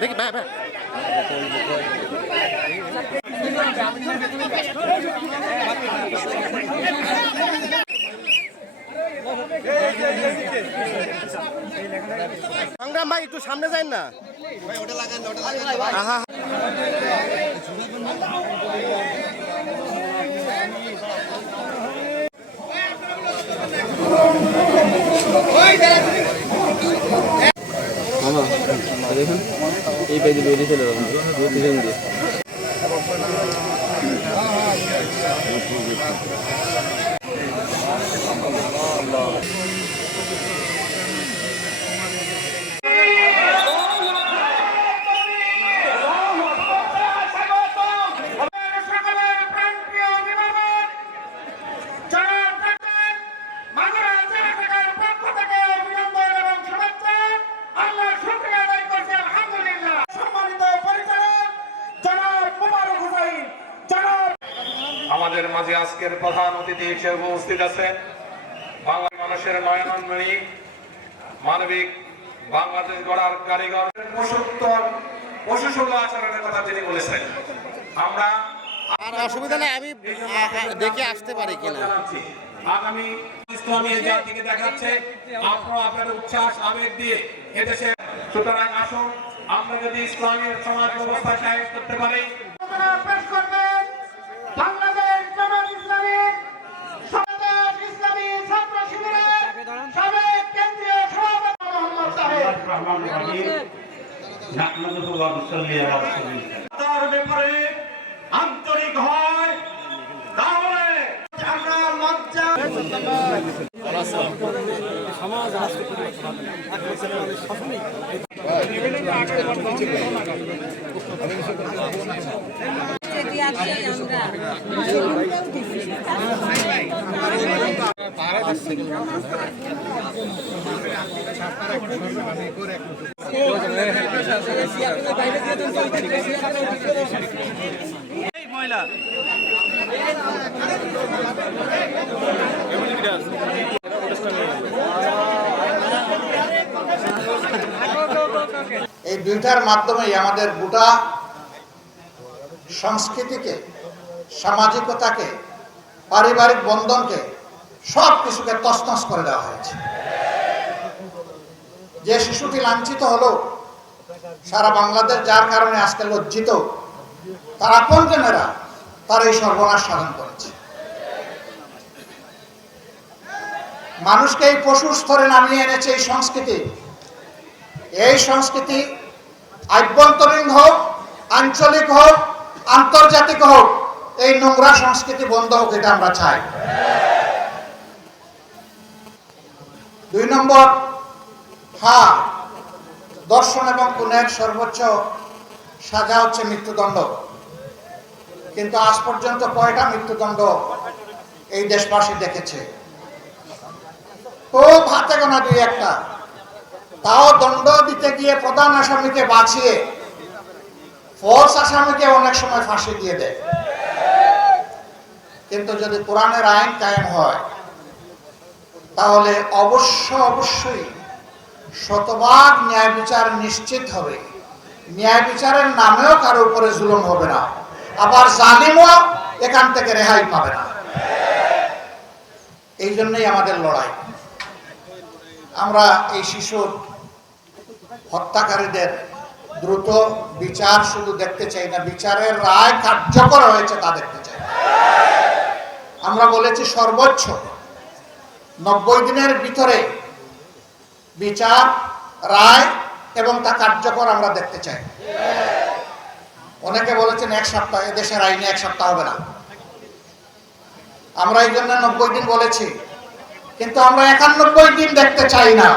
দেখি ভাই ভাই সংগ্রাম ভাই একটু সামনে যান না ভাই, ওটা লাগান আহা দেখুন এই পেজে বেরিয়ে চলে যাবেন দুজন দিয়ে আমাদের মাঝে আজকের প্রধান অতিথি হিসেবে উপস্থিত আছেন বাংলার মানুষের নয়নমণি মানবিক বাংলাদেশ গড়ার কারিগর পশুসুলভ আচরণের কথা তিনি বলেছেন। আমরা আর অসুবিধা নেই, আমি দেখে আসতে পারি কিনা। আগামী ইসলামী জাতিকে দেখাচ্ছে আপনারা আপনাদের উচ্ছ্বাস আবেগ দিয়ে এদেশে, সুতরাং আসুন আমরা যদি ইসলামী সমাজ ব্যবস্থা কায়েম করতে পারি। তার ব্যাপারে আন্তরিক হয় তাহলে আমরা লজ্জা এই দুইটার মাধ্যমেই আমাদের গোটা সংস্কৃতিকে, সামাজিকতাকে, পারিবারিক বন্ধনকে, সব কিছুকে তছনছ করে দেওয়া হয়েছে। যে শিশুটি লাঞ্ছিত হলো সারা বাংলাদেশ, যার কারণে আজকে লজ্জিত, তার আপনজনেরা তার এই সর্বনাশ সাধন করেছে। মানুষকে এই পশুর স্তরে নামিয়ে এনেছে এই সংস্কৃতি। এই সংস্কৃতি আভ্যন্তরীণ হোক, আঞ্চলিক হোক, আন্তর্জাতিক হোক, এই নোংরা সংস্কৃতি বন্ধ হোক, এটা আমরা চাই। 2 নম্বর, হ্যাঁ, দর্শন এবং খুনের সর্বোচ্চ সাজা হচ্ছে মৃত্যুদণ্ড, কিন্তু আজ পর্যন্ত কয়টা মৃত্যুদণ্ড এই দেশবাসী দেখেছে? খুব হাতে গোনা 2-1টা, তাও দণ্ড দিতে গিয়ে প্রধান আসামিকে বাঁচিয়ে ফলস আসামিকে অনেক সময় ফাঁসি দিয়ে দেয়। কিন্তু যদি কোরআনের আইন কায়েম হয় তাহলে অবশ্যই শতভাগ ন্যায় বিচার নিশ্চিত হবে। ন্যায় বিচারের নামেও কারো উপরে জুলুম হবে না, আবার জালিমও এখান থেকে রেহাই পাবে না। এই জন্যই আমাদের লড়াই। আমরা এই শিশুর হত্যাকারীদের দ্রুত বিচার শুধু দেখতে চাই না, বিচারের রায় কার্যকর হয়েছে তা দেখতে চাই। আমরা বলেছি সর্বোচ্চ 90 দিনের ভিতরে বিচার, রায় এবং তা কার্যকর আমরা দেখতে চাই। অনেকে বলেছেন 1 সপ্তাহ, এদেশের আইনে 1 সপ্তাহ হবে না। আমরা এই জন্য 90 দিন বলেছি, কিন্তু আমরা 91 দিন দেখতে চাই না।